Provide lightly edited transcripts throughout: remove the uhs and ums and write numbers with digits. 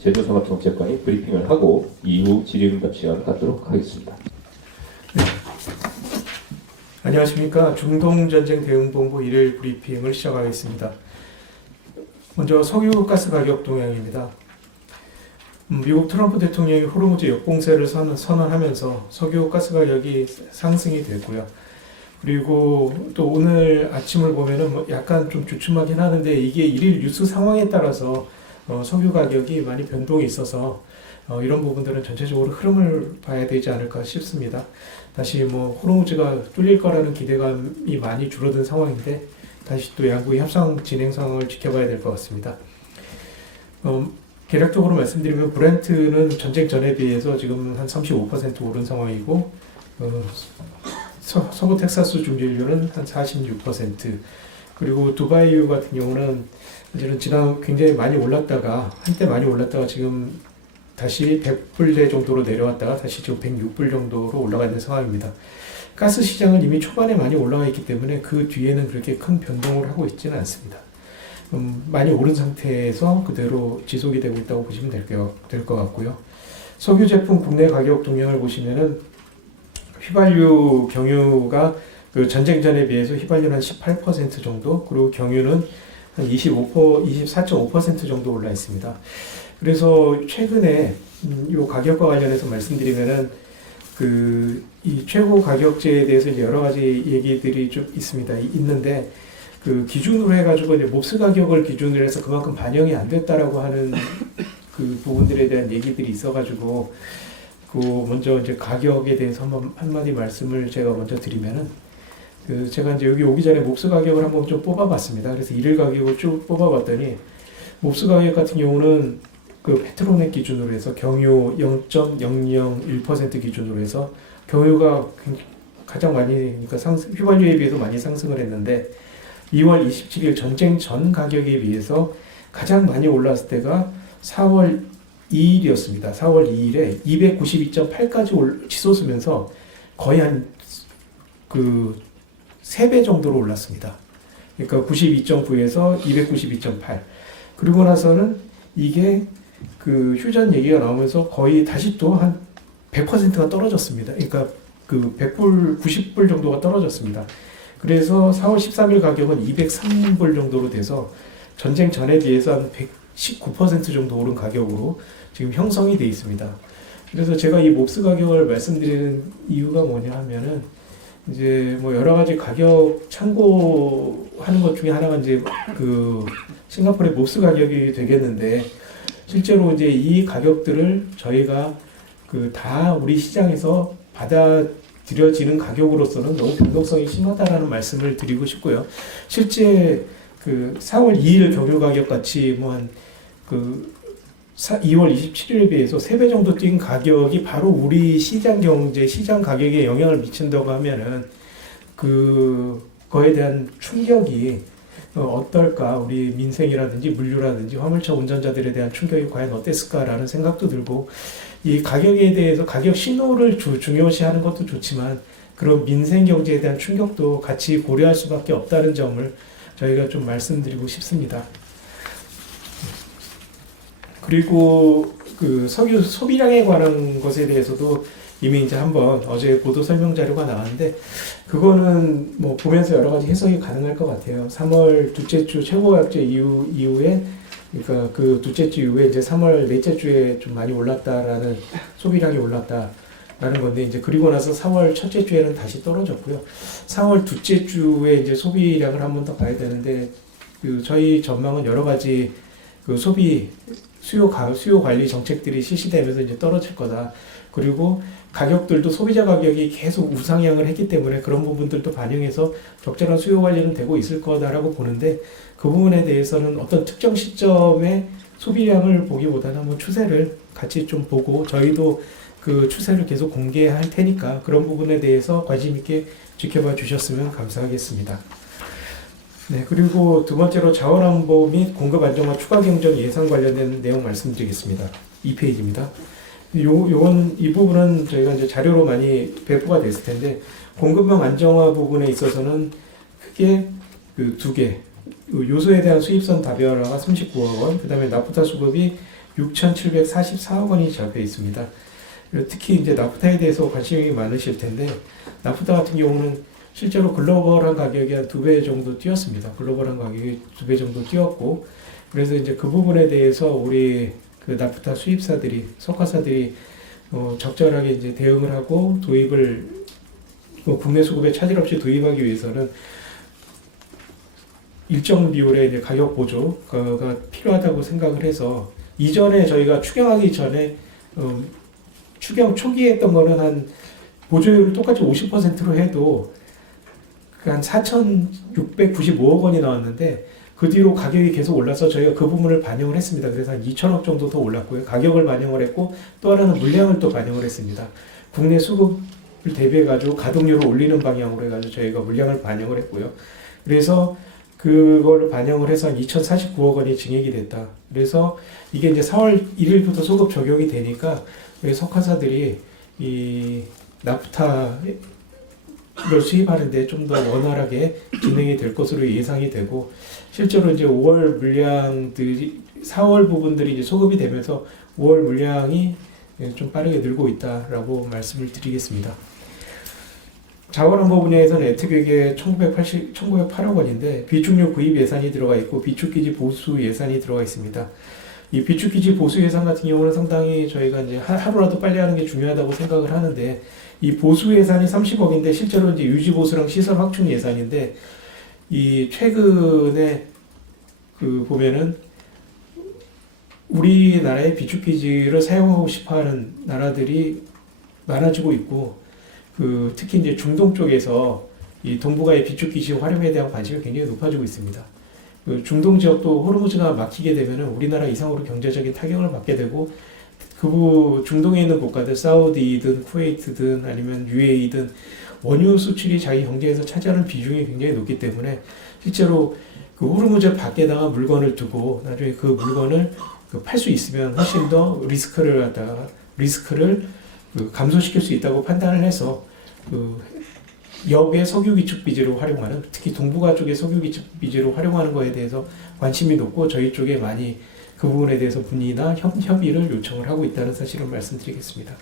제도산업정책관이 브리핑을 하고 이후 질의응답 시간을 갖도록 하겠습니다. 네. 안녕하십니까. 중동전쟁 대응본부 1일 브리핑을 시작하겠습니다. 먼저 석유가스 가격 동향입니다. 미국 트럼프 대통령이 호르무즈 역공세를 선언하면서 석유가스 가격이 상승이 됐고요. 그리고 또 오늘 아침을 보면은 약간 좀 주춤하긴 하는데 이게 일일 뉴스 상황에 따라서 석유 가격이 많이 변동이 있어서 이런 부분들은 전체적으로 흐름을 봐야 되지 않을까 싶습니다. 다시 호르무즈가 뚫릴 거라는 기대감이 많이 줄어든 상황인데 다시 또 양국의 협상 진행 상황을 지켜봐야 될 것 같습니다. 개략적으로 말씀드리면 브렌트는 전쟁 전에 비해서 지금 한 35% 오른 상황이고 서부 텍사스 중진유는 한 46%, 그리고 두바이유 같은 경우는 사실은 지난 굉장히 많이 올랐다가 한때 많이 올랐다가 지금 다시 100불대 정도로 내려왔다가 다시 지금 106불 정도로 올라가 있는 상황입니다. 가스 시장은 이미 초반에 많이 올라가 있기 때문에 그 뒤에는 그렇게 큰 변동을 하고 있지는 않습니다. 많이 오른 상태에서 그대로 지속이 되고 있다고 보시면 될 것 같고요. 석유 제품 국내 가격 동향을 보시면은 휘발유, 경유가 그 전쟁 전에 비해서 휘발유는 한 18% 정도, 그리고 경유는 한 24.5% 정도 올라 있습니다. 그래서 최근에 이 가격과 관련해서 말씀드리면은 이 최고 가격제에 대해서 여러 가지 얘기들이 좀 있는데 그 기준으로 해가지고 이제 몹스 가격을 기준으로 해서 그만큼 반영이 안 됐다라고 하는 그 부분들에 대한 얘기들이 있어가지고 먼저 이제 가격에 대해서 한마디 말씀을 제가 먼저 드리면은 제가 이제 여기 오기 전에 몹스 가격을 한번 좀 뽑아봤습니다. 그래서 일일 가격을 쭉 뽑아봤더니 몹스 가격 같은 경우는 그 페트로넷 기준으로 해서 경유 0.001% 기준으로 해서 경유가 가장 많이, 그러니까 휘발유에 비해서 많이 상승을 했는데 2월 27일 전쟁 전 가격에 비해서 가장 많이 올랐을 때가 4월 2일이었습니다. 4월 2일에 292.8까지 치솟으면서 거의 한 3배 정도로 올랐습니다. 그러니까 92.9에서 292.8. 그리고 나서는 이게 휴전 얘기가 나오면서 거의 다시 또 한 100%가 떨어졌습니다. 그러니까 90불 정도가 떨어졌습니다. 그래서 4월 13일 가격은 203불 정도로 돼서 전쟁 전에 비해서 한 119% 정도 오른 가격으로 지금 형성이 되어 있습니다. 그래서 제가 이 몹스 가격을 말씀드리는 이유가 뭐냐 하면은 이제 여러 가지 가격 참고하는 것 중에 하나가 이제 싱가포르의 몹스 가격이 되겠는데, 실제로 이제 이 가격들을 저희가 다 우리 시장에서 받아들여지는 가격으로서는 너무 변동성이 심하다라는 말씀을 드리고 싶고요. 실제 4월 2일 경유 가격 같이 2월 27일에 비해서 3배 정도 뛴 가격이 바로 우리 시장 경제, 시장 가격에 영향을 미친다고 하면은 그거에 대한 충격이 어떨까, 우리 민생이라든지 물류라든지 화물차 운전자들에 대한 충격이 과연 어땠을까라는 생각도 들고, 이 가격에 대해서 가격 신호를 중요시하는 것도 좋지만 그런 민생 경제에 대한 충격도 같이 고려할 수밖에 없다는 점을 저희가 좀 말씀드리고 싶습니다. 그리고 석유 소비량에 관한 것에 대해서도 이미 이제 한번 어제 보도 설명 자료가 나왔는데, 그거는 보면서 여러 가지 해석이 가능할 것 같아요. 3월 둘째 주 최고가격제 이후에, 그러니까 둘째 주 이후에 이제 3월 넷째 주에 좀 많이 올랐다라는, 소비량이 올랐다라는 건데, 이제 그리고 나서 4월 첫째 주에는 다시 떨어졌고요. 4월 둘째 주에 이제 소비량을 한 번 더 봐야 되는데, 저희 전망은 여러 가지 수요 관리 정책들이 실시되면서 이제 떨어질 거다. 그리고 가격들도 소비자 가격이 계속 우상향을 했기 때문에 그런 부분들도 반영해서 적절한 수요 관리는 되고 있을 거다라고 보는데, 그 부분에 대해서는 어떤 특정 시점에 소비량을 보기보다는 한번 추세를 같이 좀 보고, 저희도 그 추세를 계속 공개할 테니까 그런 부분에 대해서 관심 있게 지켜봐 주셨으면 감사하겠습니다. 네, 그리고 두 번째로 자원 안보 및 공급 안정화 추가 경정 예산 관련된 내용 말씀드리겠습니다. 2페이지입니다. 이 부분은 저희가 이제 자료로 많이 배포가 됐을 텐데, 공급망 안정화 부분에 있어서는 크게 2개, 요소에 대한 수입선 다변화가 39억 원, 그 다음에 나프타 수급이 6,744억 원이 잡혀 있습니다. 특히 이제 나프타에 대해서 관심이 많으실 텐데, 나프타 같은 경우는 실제로 글로벌한 가격이 한 2배 정도 뛰었습니다. 글로벌한 가격이 2배 정도 뛰었고, 그래서 이제 그 부분에 대해서 우리 그 나프타 수입사들이, 석화사들이 적절하게 이제 대응을 하고 도입을 국내 수급에 차질 없이 도입하기 위해서는 일정 비율의 이제 가격 보조가 필요하다고 생각을 해서, 이전에 저희가 추경하기 전에 추경 초기에 했던 거는 한 보조율을 똑같이 50%로 해도 한 4,695억 원이 나왔는데, 그 뒤로 가격이 계속 올라서 저희가 그 부분을 반영을 했습니다. 그래서 한 2천억 정도 더 올랐고요. 가격을 반영을 했고, 또 하나는 물량을 또 반영을 했습니다. 국내 수급을 대비해가지고 가동률을 올리는 방향으로 해가지고 저희가 물량을 반영을 했고요. 그래서 그걸 반영을 해서 한 2,049억 원이 증액이 됐다. 그래서 이게 이제 4월 1일부터 소급 적용이 되니까 석화사들이 이 나프타를 수입하는데 좀 더 원활하게 진행이 될 것으로 예상이 되고, 실제로 이제 5월 물량들이 4월 부분들이 이제 소급이 되면서 5월 물량이 좀 빠르게 늘고 있다라고 말씀을 드리겠습니다. 자원안보 분야에서는 애트백에 1908억 원인데 비축유 구입 예산이 들어가 있고 비축기지 보수 예산이 들어가 있습니다. 이 비축기지 보수 예산 같은 경우는 상당히 저희가 이제 하루라도 빨리 하는 게 중요하다고 생각을 하는데, 이 보수 예산이 30억인데 실제로 이제 유지 보수랑 시설 확충 예산인데, 이 최근에 그 보면은 우리나라의 비축기지를 사용하고 싶어하는 나라들이 많아지고 있고, 그 특히 이제 중동 쪽에서 이 동북아의 비축기지 활용에 대한 관심이 굉장히 높아지고 있습니다. 그 중동 지역도 호르무즈가 막히게 되면은 우리나라 이상으로 경제적인 타격을 받게 되고, 그 중동에 있는 국가들 사우디든 쿠웨이트든 아니면 UAE든 원유 수출이 자기 경제에서 차지하는 비중이 굉장히 높기 때문에 실제로 그 호르무즈 밖에다가 물건을 두고 나중에 그 물건을 팔 수 있으면 훨씬 더 리스크를 감소시킬 수 있다고 판단을 해서 그 역의 석유 기축 비지로 활용하는, 특히 동북아 쪽의 석유 기축 비지로 활용하는 거에 대해서 관심이 높고 저희 쪽에 많이 그 부분에 대해서 문의나 협의를 요청을 하고 있다는 사실을 말씀드리겠습니다.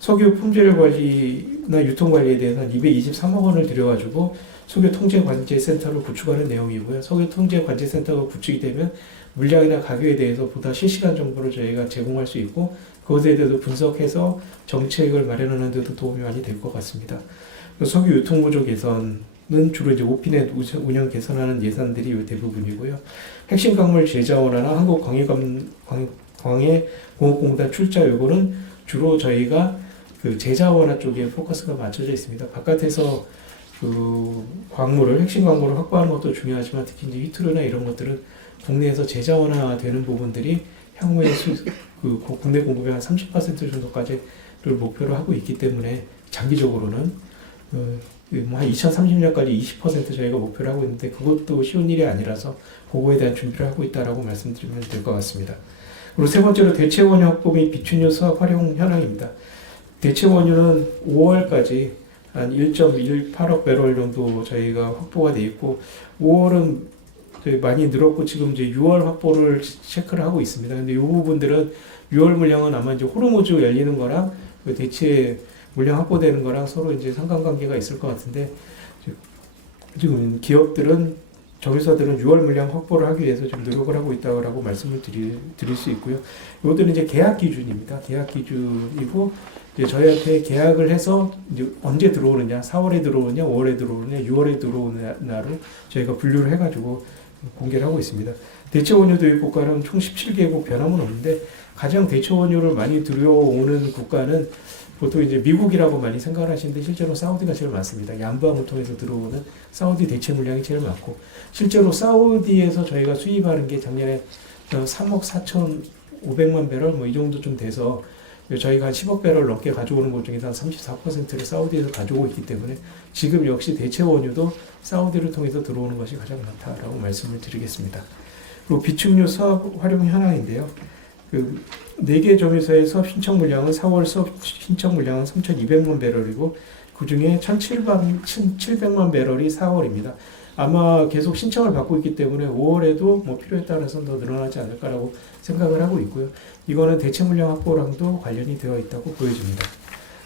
석유 품질 관리나 유통 관리에 대해서 223억 원을 들여가지고 석유 통제 관제 센터를 구축하는 내용이고요. 석유 통제 관제 센터가 구축이 되면 물량이나 가격에 대해서 보다 실시간 정보를 저희가 제공할 수 있고, 그것에 대해서 분석해서 정책을 마련하는 데도 도움이 많이 될 것 같습니다. 석유 유통 부족 개선은 주로 이제 오피넷 운영 개선하는 예산들이 대부분이고요. 핵심 광물 재자원화나 한국광해공업공단 출자 요구는 주로 저희가 그 재자원화 쪽에 포커스가 맞춰져 있습니다. 바깥에서 그 핵심 광물을 확보하는 것도 중요하지만 특히 이제 히트로나 이런 것들은 국내에서 재자원화 되는 부분들이 향후에 국내 공급의 한 30% 정도까지를 목표로 하고 있기 때문에 장기적으로는 한 2030년까지 20% 저희가 목표를 하고 있는데, 그것도 쉬운 일이 아니라서 그거에 대한 준비를 하고 있다라고 말씀드리면 될 것 같습니다. 그리고 세 번째로 대체 원유 확보 및 비축유 수확 활용 현황입니다. 대체 원유는 5월까지 한 1.18억 배럴 정도 저희가 확보가 돼 있고, 5월은 많이 늘었고 지금 이제 6월 확보를 체크를 하고 있습니다. 근데 이 부분들은 6월 물량은 아마 이제 호르무즈 열리는 거랑 대체 물량 확보되는 거랑 서로 이제 상관관계가 있을 것 같은데, 지금 기업들은 정유사들은 6월 물량 확보를 하기 위해서 좀 노력을 하고 있다고 말씀을 드릴 수 있고요. 이것들은 이제 계약 기준입니다. 계약 기준이고, 이제 저희한테 계약을 해서 이제 언제 들어오느냐, 4월에 들어오느냐, 5월에 들어오느냐, 6월에 들어오느냐로 저희가 분류를 해가지고 공개를 하고 있습니다. 대체 원유 도입 국가는 총 17개국 변함은 없는데, 가장 대체 원유를 많이 들여오는 국가는 보통 이제 미국이라고 많이 생각을 하시는데 실제로 사우디가 제일 많습니다. 양부항을 통해서 들어오는 사우디 대체 물량이 제일 많고, 실제로 사우디에서 저희가 수입하는 게 작년에 3억 4,500만 배럴 뭐 이 정도 좀 돼서 저희가 한 10억 배럴 넘게 가져오는 것 중에서 한 34%를 사우디에서 가져오고 있기 때문에 지금 역시 대체 원유도 사우디를 통해서 들어오는 것이 가장 많다라고 말씀을 드리겠습니다. 그리고 비축유 수합 활용 현황인데요. 그 4개 점유사의 수합 신청 물량은 4월 수합 신청 물량은 3,200만 배럴이고, 그 중에 1,700만 배럴이 4월입니다. 아마 계속 신청을 받고 있기 때문에 5월에도 뭐 필요에 따라서 더 늘어나지 않을까라고 생각을 하고 있고요. 이거는 대체 물량 확보랑도 관련이 되어 있다고 보여집니다.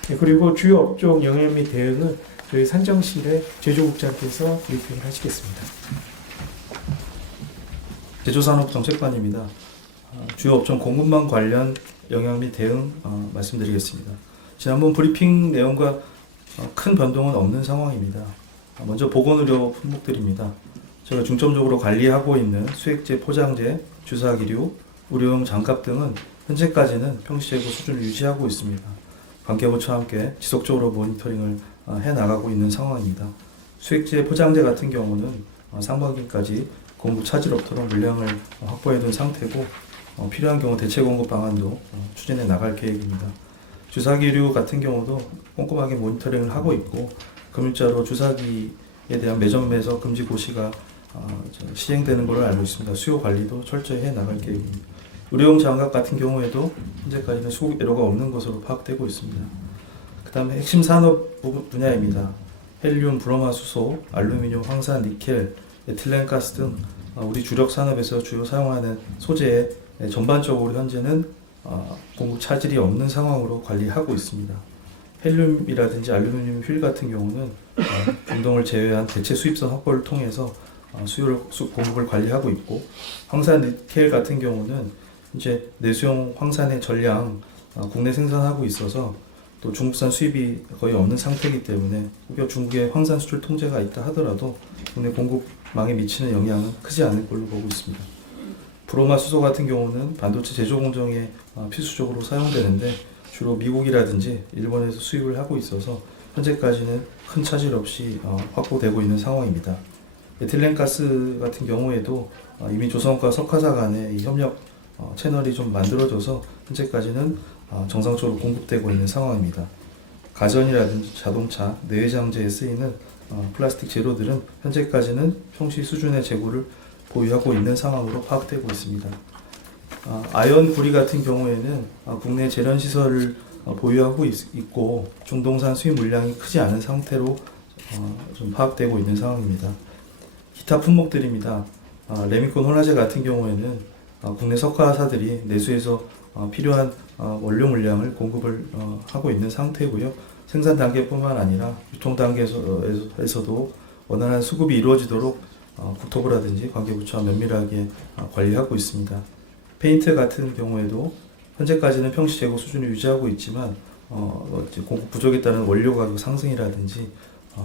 네, 그리고 주요 업종 영향 및 대응은 저희 산정실의 제조국장께서 브리핑을 하시겠습니다. 제조산업정책관입니다. 주요 업종 공급망 관련 영향 및 대응 말씀드리겠습니다. 지난번 브리핑 내용과 큰 변동은 없는 상황입니다. 먼저 보건의료 품목들입니다. 저희가 중점적으로 관리하고 있는 수액제, 포장재, 주사기류, 의료용 장갑 등은 현재까지는 평시 재고 수준을 유지하고 있습니다. 관계부처와 함께 지속적으로 모니터링을 해나가고 있는 상황입니다. 수액제, 포장재 같은 경우는 상반기까지 공급 차질 없도록 물량을 확보해둔 상태고 필요한 경우 대체 공급 방안도 추진해 나갈 계획입니다. 주사기류 같은 경우도 꼼꼼하게 모니터링을 하고 있고 금일자로 주사기에 대한 매점에서 금지 고시가 시행되는 것을 알고 있습니다. 수요 관리도 철저히 해 나갈 계획입니다. 의료용 장갑 같은 경우에도 현재까지는 수급 애로가 없는 것으로 파악되고 있습니다. 그 다음에 핵심 산업 분야입니다. 헬륨, 브로마 수소, 알루미늄, 황산, 니켈, 에틸렌가스 등 우리 주력 산업에서 주요 사용하는 소재에 전반적으로 현재는 공급 차질이 없는 상황으로 관리하고 있습니다. 헬륨이라든지 알루미늄 휠 같은 경우는 중동을 제외한 대체 수입선 확보를 통해서 공급을 관리하고 있고 황산 니켈 같은 경우는 이제 내수용 황산의 전량 국내 생산하고 있어서 또 중국산 수입이 거의 없는 상태이기 때문에 혹여 중국의 황산 수출 통제가 있다 하더라도 국내 공급망에 미치는 영향은 크지 않을 걸로 보고 있습니다. 브로마 수소 같은 경우는 반도체 제조 공정에 필수적으로 사용되는데 주로 미국이라든지 일본에서 수입을 하고 있어서 현재까지는 큰 차질 없이 확보되고 있는 상황입니다. 에틸렌가스 같은 경우에도 이미 조선과 석화사 간의 이 협력 채널이 좀 만들어져서 현재까지는 정상적으로 공급되고 있는 상황입니다. 가전이라든지 자동차, 내외장재에 쓰이는 플라스틱 재료들은 현재까지는 평시 수준의 재고를 보유하고 있는 상황으로 파악되고 있습니다. 아연 구리 같은 경우에는 국내 재련 시설을 보유하고 있고 중동산 수입 물량이 크지 않은 상태로 좀 파악되고 있는 상황입니다. 기타 품목들입니다. 레미콘 혼라제 같은 경우에는 국내 석화사들이 내수에서 필요한 원료 물량을 공급을 하고 있는 상태고요. 생산 단계뿐만 아니라 유통 단계에서도 원활한 수급이 이루어지도록 국토부라든지 관계부처와 면밀하게 관리하고 있습니다. 페인트 같은 경우에도 현재까지는 평시 재고 수준을 유지하고 있지만 공급 부족에 따른 원료 가격 상승이라든지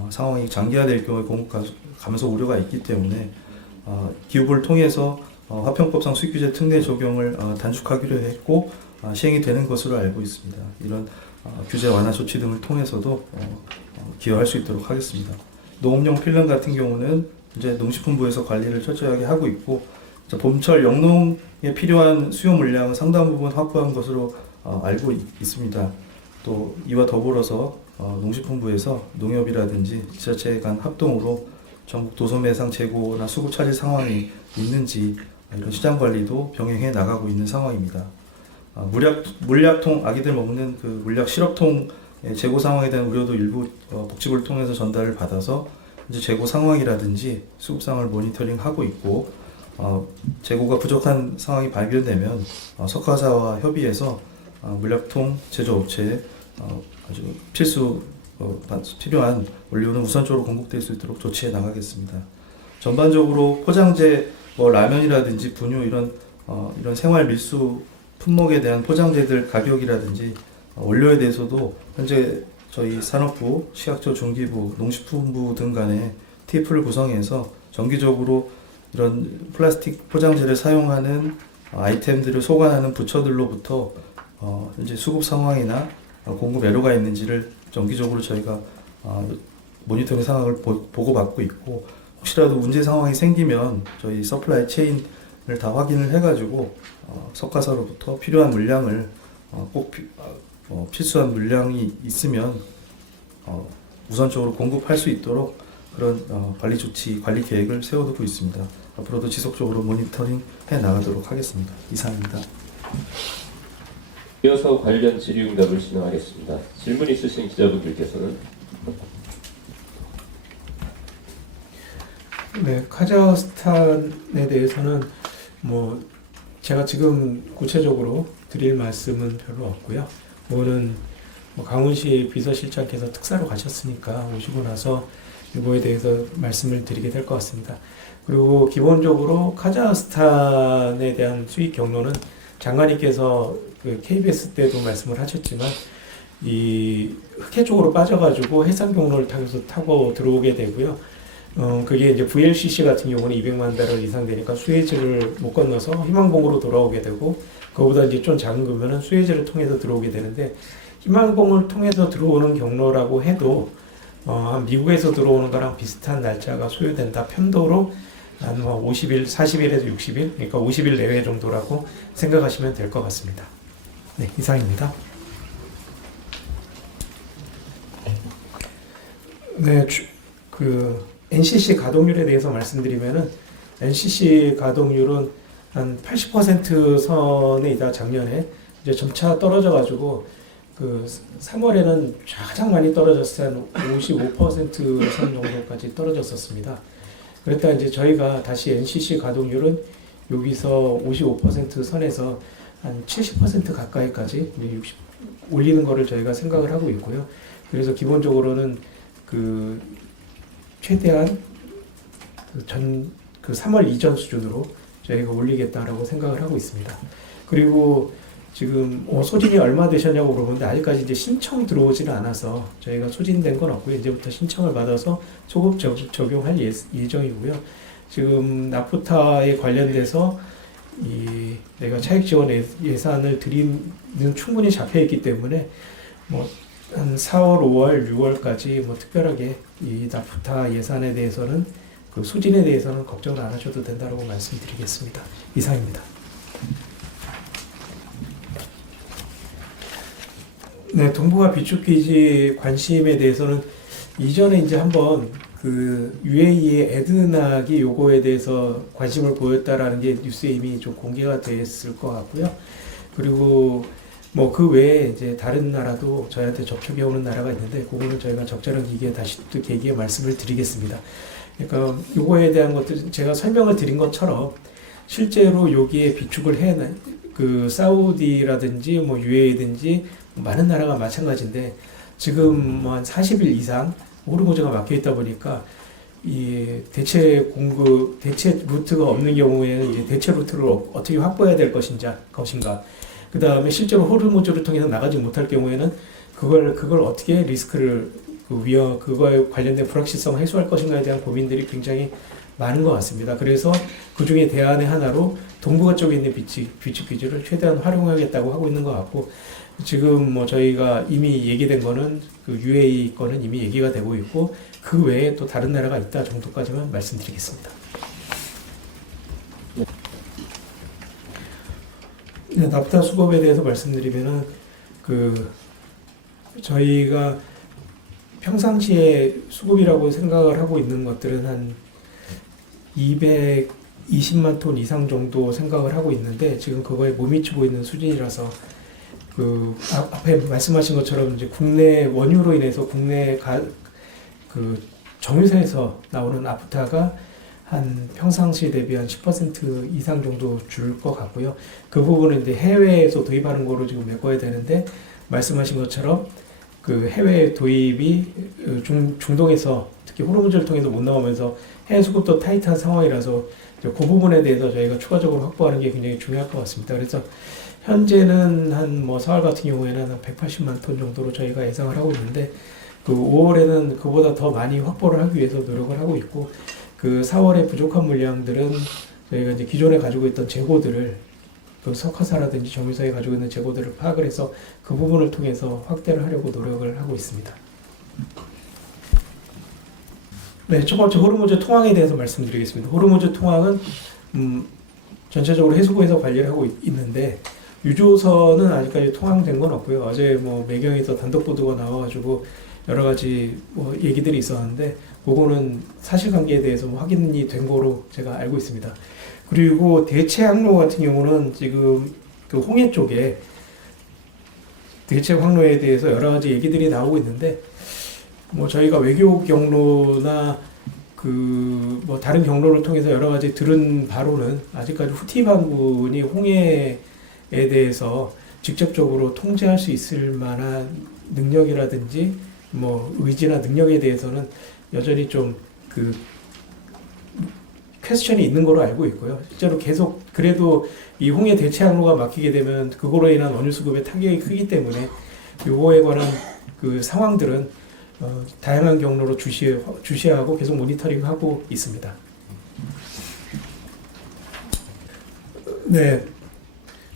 상황이 장기화될 경우에 공급 감소 우려가 있기 때문에 기후부를 통해서 화평법상 수익규제 특례 적용을 단축하기로 했고 시행이 되는 것으로 알고 있습니다. 이런 규제 완화 조치 등을 통해서도 기여할 수 있도록 하겠습니다. 농업용 필름 같은 경우는 이제 농식품부에서 관리를 철저하게 하고 있고 봄철 영농에 필요한 수요 물량은 상당 부분 확보한 것으로 알고 있습니다. 또 이와 더불어서 농식품부에서 농협이라든지 지자체 간 합동으로 전국 도소매상 재고나 수급 차질 상황이 있는지 이런 시장 관리도 병행해 나가고 있는 상황입니다. 물약통, 아기들 먹는 그 물약 시럽통 재고 상황에 대한 우려도 일부 복지부를 통해서 전달을 받아서 이제 재고 상황이라든지 수급 상황을 모니터링하고 있고 재고가 부족한 상황이 발견되면 석화사와 협의해서 물약통 제조업체에 아주 필요한 원료는 우선적으로 공급될 수 있도록 조치해 나가겠습니다. 전반적으로 포장재, 라면이라든지 분유 이런 생활 밀수 품목에 대한 포장재들 가격이라든지 원료에 대해서도 현재 저희 산업부, 식약처 중기부, 농식품부 등 간에 TF를 구성해서 정기적으로 이런 플라스틱 포장재를 사용하는 아이템들을 소관하는 부처들로부터 현재 수급 상황이나 공급 애로가 있는지를 정기적으로 저희가 모니터링 상황을 보고받고 있고 혹시라도 문제 상황이 생기면 저희 서플라이 체인을 다 확인을 해가지고 석가사로부터 필요한 물량을 꼭 필수한 물량이 있으면 우선적으로 공급할 수 있도록 그런 관리 조치, 관리 계획을 세워두고 있습니다. 앞으로도 지속적으로 모니터링 해 나가도록 하겠습니다. 이상입니다. 이어서 관련 질의응답을 진행하겠습니다. 질문 있으신 기자분들께서는 네, 카자흐스탄에 대해서는 뭐 제가 지금 구체적으로 드릴 말씀은 별로 없고요. 오늘은 뭐 강훈시 비서실장께서 특사로 가셨으니까 오시고 나서 이거에 대해서 말씀을 드리게 될 것 같습니다. 그리고 기본적으로 카자흐스탄에 대한 수익 경로는 장관님께서 그 KBS 때도 말씀을 하셨지만 이 흑해 쪽으로 빠져가지고 해상 경로를 타고 들어오게 되고요. 그게 이제 VLCC 같은 경우는 200만 달러 이상 되니까 수에즈를 못 건너서 희망봉으로 돌아오게 되고, 그거보다 이제 좀 작은 거면은 수에즈를 통해서 들어오게 되는데, 희망봉을 통해서 들어오는 경로라고 해도 미국에서 들어오는 거랑 비슷한 날짜가 소요된다. 편도로 한 50일, 40일에서 60일, 그러니까 50일 내외 정도라고 생각하시면 될 것 같습니다. 네, 이상입니다. 네, NCC 가동률에 대해서 말씀드리면은 NCC 가동률은 한 80% 선에 있다 작년에 이제 점차 떨어져가지고 그 3월에는 가장 많이 떨어졌을 때 한 55% 선 정도까지 떨어졌었습니다. 그랬다 이제 저희가 다시 NCC 가동률은 여기서 55% 선에서 한 70% 가까이까지 올리는 거를 저희가 생각을 하고 있고요. 그래서 기본적으로는 그 최대한 그 3월 이전 수준으로 저희가 올리겠다라고 생각을 하고 있습니다. 그리고 지금 소진이 얼마 되셨냐고 물어보는데 아직까지 이제 신청 들어오지는 않아서 저희가 소진된 건 없고요. 이제부터 신청을 받아서 소급 적용할 예정이고요. 지금 나프타에 관련돼서 내가 차익 지원 예산을 드리는 충분히 잡혀 있기 때문에 한 4월, 5월, 6월까지 특별하게 이 나프타 예산에 대해서는 그 소진에 대해서는 걱정을 안 하셔도 된다고 말씀드리겠습니다. 이상입니다. 네, 동북아 비축기지 관심에 대해서는 이전에 이제 한번 그 UAE의 에드낙이 요거에 대해서 관심을 보였다라는 게 뉴스에 이미 좀 공개가 됐을 것 같고요. 그리고 그 외에 이제 다른 나라도 저희한테 접촉해 오는 나라가 있는데 그거는 저희가 적절한 기기에 다시 또 계기에 말씀을 드리겠습니다. 그러니까 요거에 대한 것들 제가 설명을 드린 것처럼 실제로 여기에 비축을 그 사우디라든지 UAE든지 많은 나라가 마찬가지인데 지금 한 40일 이상 호르무즈가 막혀 있다 보니까 이 대체 루트가 없는 경우에는 이제 대체 루트를 어떻게 확보해야 될 것인가. 그 다음에 실제로 호르무즈를 통해서 나가지 못할 경우에는 그걸 어떻게 리스크를 그거에 관련된 불확실성을 해소할 것인가에 대한 고민들이 굉장히 많은 것 같습니다. 그래서 그 중에 대안의 하나로 동북아 쪽에 있는 비축기지를 최대한 활용하겠다고 하고 있는 것 같고, 지금 저희가 이미 얘기된 거는 그 UAE 거는 이미 얘기가 되고 있고 그 외에 또 다른 나라가 있다 정도까지만 말씀드리겠습니다. 네, 나프타 수급에 대해서 말씀드리면은 저희가 평상시에 수급이라고 생각을 하고 있는 것들은 한 220만 톤 이상 정도 생각을 하고 있는데 지금 그거에 못 미치고 있는 수준이라서 앞에 말씀하신 것처럼 이제 국내 원유로 인해서 국내 정유사에서 나오는 나프타가 한 평상시 대비 한 10% 이상 정도 줄 것 같고요. 그 부분은 이제 해외에서 도입하는 거로 지금 메꿔야 되는데 말씀하신 것처럼 그 해외 도입이 중동에서 특히 호르무즈를 통해서 못 나오면서 해외 수급도 타이트한 상황이라서 그 부분에 대해서 저희가 추가적으로 확보하는 게 굉장히 중요할 것 같습니다. 그래서 현재는 한 4월 같은 경우에는 한 180만 톤 정도로 저희가 예상을 하고 있는데 그 5월에는 그보다 더 많이 확보를 하기 위해서 노력을 하고 있고, 그 4월에 부족한 물량들은 저희가 이제 기존에 가지고 있던 재고들을 그 석화사라든지 정유사에 가지고 있는 재고들을 파악을 해서 그 부분을 통해서 확대를 하려고 노력을 하고 있습니다. 네, 첫 번째 호르무즈 통항에 대해서 말씀드리겠습니다. 호르무즈 통항은 전체적으로 해수부에서 관리를 하고 있는데 유조선은 아직까지 통항된 건 없고요. 어제 매경에서 단독 보도가 나와가지고 여러 가지 얘기들이 있었는데 그거는 사실관계에 대해서 확인이 된 거로 제가 알고 있습니다. 그리고 대체 항로 같은 경우는 지금 그 홍해 쪽에 대체 항로에 대해서 여러 가지 얘기들이 나오고 있는데 저희가 외교 경로나 뭐 다른 경로를 통해서 여러 가지 들은 바로는 아직까지 후티 반군이 홍해에 대해서 직접적으로 통제할 수 있을 만한 능력이라든지 뭐 의지나 능력에 대해서는 여전히 좀 퀘스천이 있는 걸로 알고 있고요. 실제로 계속 그래도 이 홍해 대체 항로가 막히게 되면 그거로 인한 원유 수급의 타격이 크기 때문에 요거에 관한 그 상황들은 다양한 경로로 주시하고 계속 모니터링하고 있습니다. 네,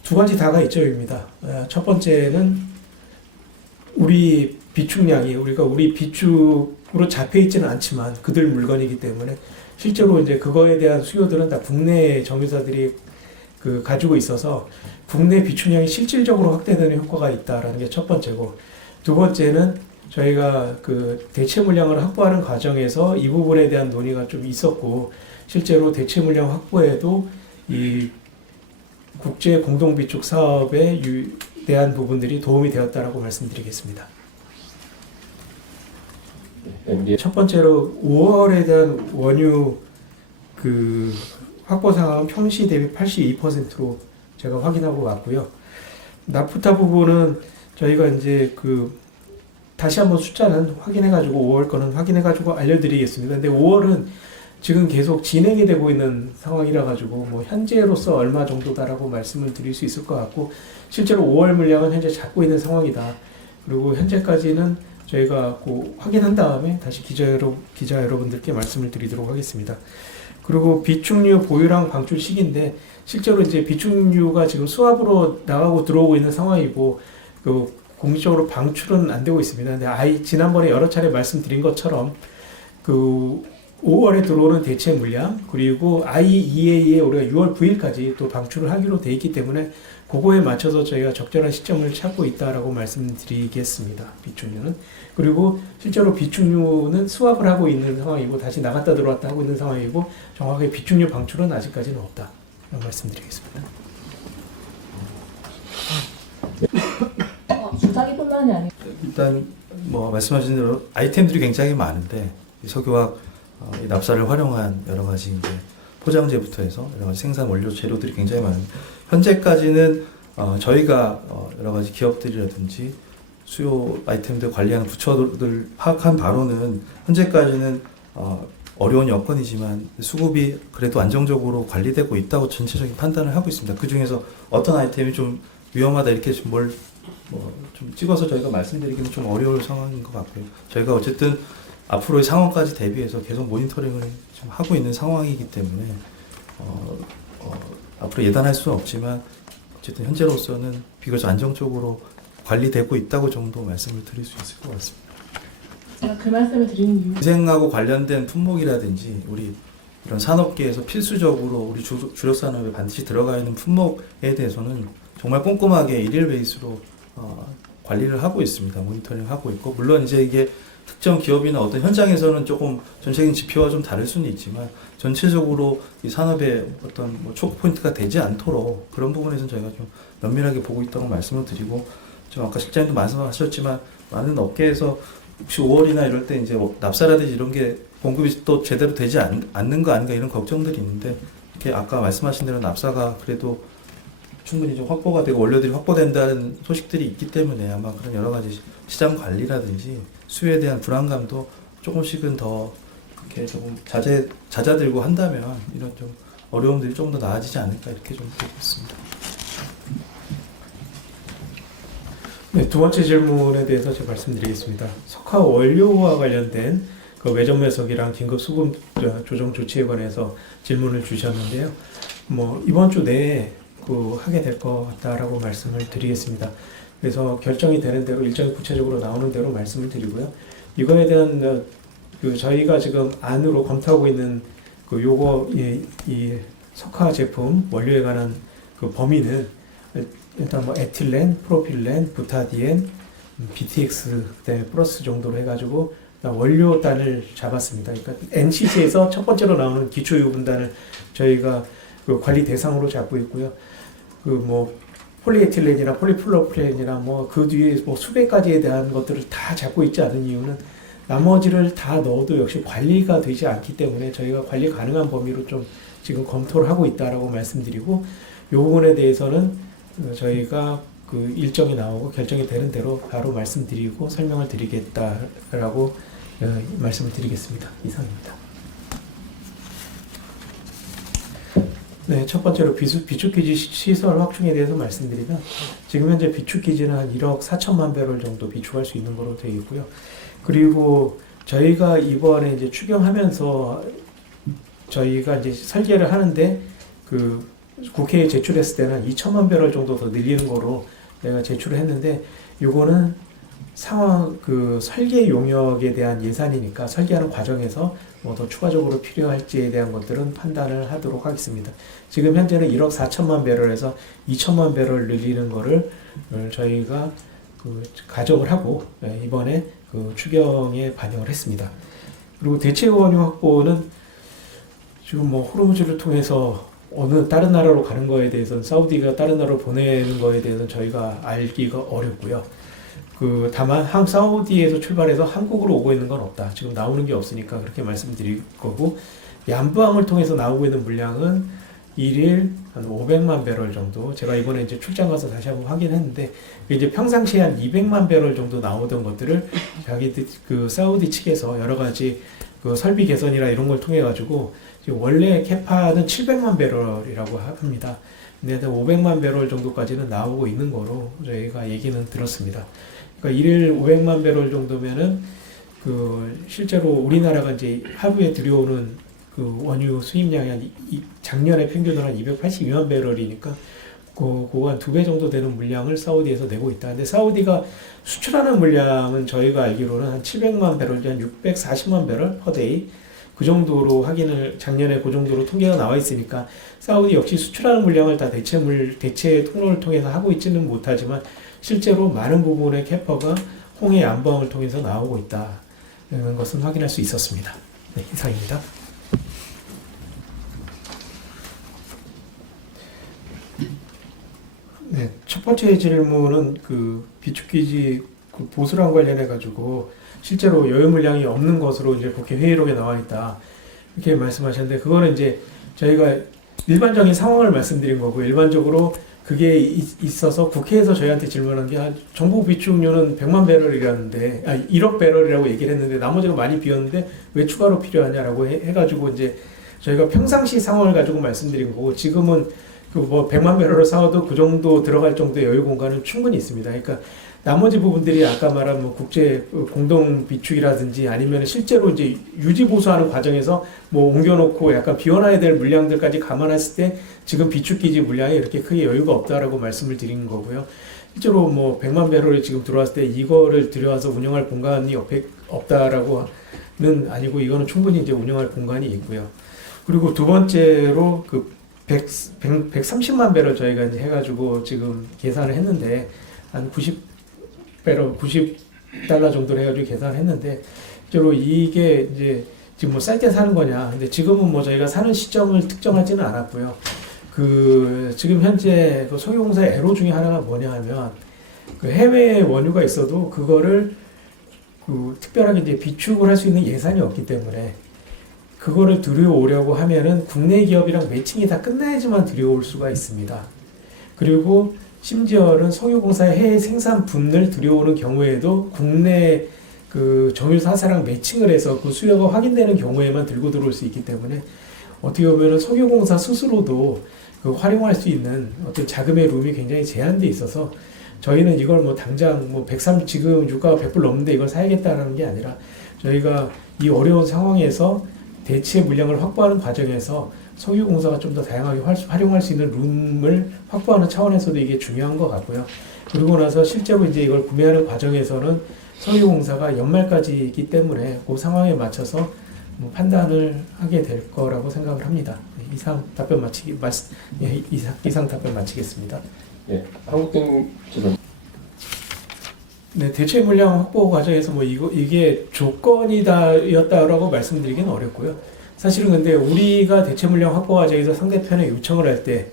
두 가지 다가 있죠입니다. 첫 번째는 우리 비축량이 우리 비축으로 잡혀 있지는 않지만 그들 물건이기 때문에 실제로 이제 그거에 대한 수요들은 다 국내 정유사들이 가지고 있어서 국내 비축량이 실질적으로 확대되는 효과가 있다라는 게 첫 번째고, 두 번째는 저희가 대체 물량을 확보하는 과정에서 이 부분에 대한 논의가 좀 있었고, 실제로 대체 물량 확보에도 이 국제 공동 비축 사업에 대한 부분들이 도움이 되었다라고 말씀드리겠습니다. 첫 번째로 5월에 대한 원유 확보 상황은 평시 대비 82%로 제가 확인하고 왔고요. 나프타 부분은 저희가 이제 다시 한번 숫자는 확인해가지고 5월 거는 확인해가지고 알려드리겠습니다. 근데 5월은 지금 계속 진행이 되고 있는 상황이라 가지고 뭐 현재로서 얼마 정도다라고 말씀을 드릴 수 있을 것 같고, 실제로 5월 물량은 현재 잡고 있는 상황이다. 그리고 현재까지는 저희가 확인한 다음에 다시 기자 여러분들께 말씀을 드리도록 하겠습니다. 그리고 비축유 보유량 방출 시기인데, 실제로 이제 비축유가 지금 수압으로 나가고 들어오고 있는 상황이고 공식적으로 방출은 안 되고 있습니다. 근데 지난번에 여러 차례 말씀드린 것처럼 5월에 들어오는 대체 물량, 그리고 IEA에 우리가 6월 9일까지 또 방출을 하기로 돼 있기 때문에 그거에 맞춰서 저희가 적절한 시점을 찾고 있다라고 말씀드리겠습니다. 비축유는. 그리고 실제로 비축유는 수압을 하고 있는 상황이고 다시 나갔다 들어왔다 하고 있는 상황이고, 정확하게 비축유 방출은 아직까지는 없다 라고 말씀드리겠습니다. 주사기뿐만이 아니고 일단 뭐 말씀하신 대로 아이템들이 굉장히 많은데 석유화학 이 납사를 활용한 여러 가지 이제 포장재부터 해서 여러 가지 생산 원료 재료들이 굉장히 많은데, 현재까지는 저희가 여러 가지 기업들이라든지 수요 아이템들 관리하는 부처들 파악한 바로는 현재까지는 어려운 여건이지만 수급이 그래도 안정적으로 관리되고 있다고 전체적인 판단을 하고 있습니다. 그 중에서 어떤 아이템이 좀 위험하다 이렇게 좀 좀 찍어서 저희가 말씀드리기는 좀 어려울 상황인 것 같고요. 저희가 어쨌든 앞으로의 상황까지 대비해서 계속 모니터링을 좀 하고 있는 상황이기 때문에 앞으로 예단할 수는 없지만 어쨌든 현재로서는 비교적 안정적으로 관리되고 있다고 정도 말씀을 드릴 수 있을 것 같습니다. 제가 그 말씀을 드리는 이유, 위생하고 관련된 품목이라든지 우리 이런 산업계에서 필수적으로 우리 주력 산업에 반드시 들어가 있는 품목에 대해서는 정말 꼼꼼하게 일일 베이스로 관리를 하고 있습니다. 모니터링 하고 있고, 물론 이제 이게 특정 기업이나 어떤 현장에서는 조금 전체적인 지표와 좀 다를 수는 있지만 전체적으로 이 산업의 어떤 초크 포인트가 되지 않도록 그런 부분에서는 저희가 좀 면밀하게 보고 있다고 말씀을 드리고, 좀 아까 실장님도 말씀하셨지만 많은 업계에서 혹시 5월이나 이럴 때 이제 납사라든지 이런 게 공급이 또 제대로 되지 않는 거 아닌가 이런 걱정들이 있는데, 이렇게 아까 말씀하신 대로 납사가 그래도 충분히 좀 확보가 되고 원료들이 확보된다는 소식들이 있기 때문에 아마 그런 여러 가지 시장 관리라든지 수요에 대한 불안감도 조금씩은 더 이렇게 조금 잦아들고 한다면 이런 좀 어려움들이 좀 더 나아지지 않을까 이렇게 좀 보겠습니다. 네, 두 번째 질문에 대해서 제가 말씀드리겠습니다. 석화 원료와 관련된 외전 매석이랑 긴급 수급 조정 조치에 관해서 질문을 주셨는데요. 이번 주 내에 하게 될 것 같다라고 말씀을 드리겠습니다. 그래서 결정이 되는 대로 일정이 구체적으로 나오는 대로 말씀을 드리고요. 이거에 대한 저희가 지금 안으로 검토하고 있는 이 석화 제품 원료에 관한 범위는 일단 에틸렌, 프로필렌, 부타디엔, BTX 그다음에 플러스 정도로 해가지고 원료단을 잡았습니다. 그러니까 NCC에서 첫 번째로 나오는 기초 유분단을 저희가 관리 대상으로 잡고 있고요. 폴리에틸렌이나 폴리플로필렌이나 그 뒤에 수백 가지에 대한 것들을 다 잡고 있지 않은 이유는 나머지를 다 넣어도 역시 관리가 되지 않기 때문에 저희가 관리 가능한 범위로 좀 지금 검토를 하고 있다라고 말씀드리고, 이 부분에 대해서는 저희가 그 일정이 나오고 결정이 되는 대로 바로 말씀드리고 설명을 드리겠다라고 말씀을 드리겠습니다. 이상입니다. 네, 첫 번째로 비축기지 시설 확충에 대해서 말씀드리면, 지금 현재 비축기지는 한 1억 4천만 배럴 정도 비축할 수 있는 거로 되어 있고요. 그리고 저희가 이번에 이제 추경하면서 저희가 이제 설계를 하는데 그 국회에 제출했을 때는 2천만 배럴 정도 더 늘리는 거로 내가 제출을 했는데, 요거는 상황 그 설계 용역에 대한 예산이니까 설계하는 과정에서 뭐 더 추가적으로 필요할지에 대한 것들은 판단을 하도록 하겠습니다. 지금 현재는 1억 4천만 배럴에서 2천만 배럴 늘리는 거를 저희가 그 가정을 하고 이번에 그 추경에 반영을 했습니다. 그리고 대체 원유 확보는 지금 뭐 호르무즈를 통해서 어느 다른 나라로 가는 거에 대해서는, 사우디가 다른 나라로 보내는 거에 대해서는 저희가 알기가 어렵고요. 그 다만 사우디에서 출발해서 한국으로 오고 있는 건 없다. 지금 나오는 게 없으니까 그렇게 말씀드릴 거고, 양부함을 통해서 나오고 있는 물량은 일일 한 500만 배럴 정도. 제가 이번에 이제 출장 가서 다시 한번 확인했는데, 이제 평상시에 한 200만 배럴 정도 나오던 것들을 자기들 그 사우디 측에서 여러 가지 그 설비 개선이나 이런 걸 통해 가지고 지금 원래 캐파는 700만 배럴이라고 합니다. 근데 500만 배럴 정도까지는 나오고 있는 거로 저희가 얘기는 들었습니다. 그러니까 일일 500만 배럴 정도면은 그 실제로 우리나라가 이제 하루에 들여오는 그 원유 수입량이 한 작년에 평균으로 한 282만 배럴이니까 그거 한 2배 정도 되는 물량을 사우디에서 내고 있다. 근데 사우디가 수출하는 물량은 저희가 알기로는 한 700만 배럴, 한 640만 배럴 퍼데이 그 정도로 확인을, 작년에 그 정도로 통계가 나와 있으니까 사우디 역시 수출하는 물량을 다 대체 통로를 통해서 하고 있지는 못하지만 실제로 많은 부분의 캐퍼가 홍해 안방을 통해서 나오고 있다는 것은 확인할 수 있었습니다. 네, 이상입니다. 네, 첫 번째 질문은 그 비축기지 그 보수랑 관련해 가지고 실제로 여유 물량이 없는 것으로 이제 국회 회의록에 나와 있다 이렇게 말씀하셨는데, 그거는 이제 저희가 일반적인 상황을 말씀드린 거고, 일반적으로 그게 있어서 국회에서 저희한테 질문한 게 정부 비축료는 100만 배럴이라는데 1억 배럴이라고 얘기를 했는데 나머지가 많이 비었는데 왜 추가로 필요하냐라고 해가지고 이제 저희가 평상시 상황을 가지고 말씀드린 거고, 지금은 그 뭐 100만 배럴을 사와도 그 정도 들어갈 정도의 여유 공간은 충분히 있습니다. 그러니까 나머지 부분들이 아까 말한 뭐 국제 공동 비축이라든지 아니면 실제로 이제 유지 보수하는 과정에서 뭐 옮겨놓고 약간 비워놔야 될 물량들까지 감안했을 때 지금 비축기지 물량이 이렇게 크게 여유가 없다라고 말씀을 드린 거고요. 실제로 뭐 100만 배럴이 지금 들어왔을 때 이거를 들여와서 운영할 공간이 없다라고는 아니고, 이거는 충분히 이제 운영할 공간이 있고요. 그리고 두 번째로 그 130만 배럴 저희가 이제 해가지고 지금 계산을 했는데 한 90배럴, 90달러 정도로 해가지고 계산을 했는데, 실제로 이게 이제 지금 뭐 쌀 때 사는 거냐. 근데 지금은 뭐 저희가 사는 시점을 특정하지는 않았고요. 그 지금 현재 그 석유공사의 애로 중에 하나가 뭐냐 하면, 그 해외에 원유가 있어도 그거를 그 특별하게 이제 비축을 할 수 있는 예산이 없기 때문에 그거를 들여오려고 하면은 국내 기업이랑 매칭이 다 끝나야지만 들여올 수가 있습니다. 그리고 심지어는 석유공사의 해외 생산분을 들여오는 경우에도 국내 그 정유사사랑 매칭을 해서 그 수요가 확인되는 경우에만 들고 들어올 수 있기 때문에 어떻게 보면은 석유공사 스스로도 그 활용할 수 있는 어떤 자금의 룸이 굉장히 제한돼 있어서, 저희는 이걸 뭐 당장 뭐 지금 유가가 100불 넘는데 이걸 사야겠다라는 게 아니라, 저희가 이 어려운 상황에서 대체 물량을 확보하는 과정에서 석유공사가 좀 더 다양하게 활용할 수 있는 룸을 확보하는 차원에서도 이게 중요한 것 같고요. 그러고 나서 실제로 이제 이걸 구매하는 과정에서는 석유공사가 연말까지이기 때문에 그 상황에 맞춰서 뭐 판단을 하게 될 거라고 생각을 합니다. 이상 답변 마치겠습니다. 예, 한국경 지금 네, 대체 물량 확보 과정에서 뭐 이게 조건이다였다라고 말씀드리기는 어렵고요. 사실은 근데 우리가 대체 물량 확보 과정에서 상대편에 요청을 할 때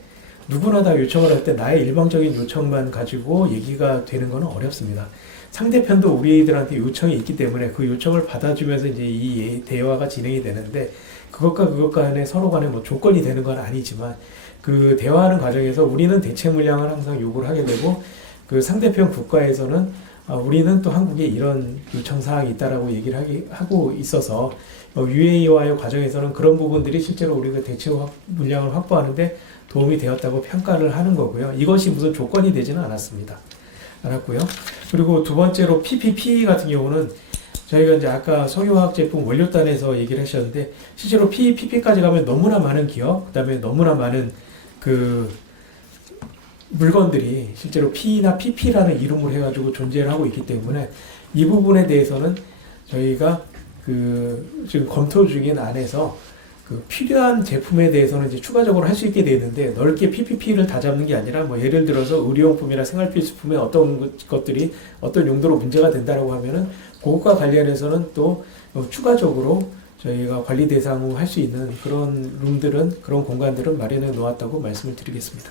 누구나 다 요청을 할 때 나의 일방적인 요청만 가지고 얘기가 되는 것은 어렵습니다. 상대편도 우리들한테 요청이 있기 때문에 그 요청을 받아주면서 이제 이 대화가 진행이 되는데 그것과 그것 간에 서로 간에 뭐 조건이 되는 건 아니지만 그 대화하는 과정에서 우리는 대체 물량을 항상 요구를 하게 되고 그 상대편 국가에서는 우리는 또 한국에 이런 요청 사항이 있다라고 얘기를 하고 있어서 UAE와의 과정에서는 그런 부분들이 실제로 우리가 대체 물량을 확보하는데 도움이 되었다고 평가를 하는 거고요. 이것이 무슨 조건이 되지는 않았고요. 그리고 두 번째로 PPP 같은 경우는 저희가 이제 아까 석유화학 제품 원료단에서 얘기를 하셨는데 실제로 PPP까지 가면 너무나 많은 기업, 그다음에 너무나 많은 그 물건들이 실제로 P나 PP라는 이름으로 해가지고 존재를 하고 있기 때문에 이 부분에 대해서는 저희가 그 지금 검토 중인 안에서 그 필요한 제품에 대해서는 이제 추가적으로 할 수 있게 되는데 넓게 PPP를 다 잡는 게 아니라 뭐 예를 들어서 의료용품이나 생활필수품에 어떤 것들이 어떤 용도로 문제가 된다라고 하면은 그것과 관련해서는 또 추가적으로 저희가 관리 대상으로 할 수 있는 그런 룸들은 그런 공간들은 마련해 놓았다고 말씀을 드리겠습니다.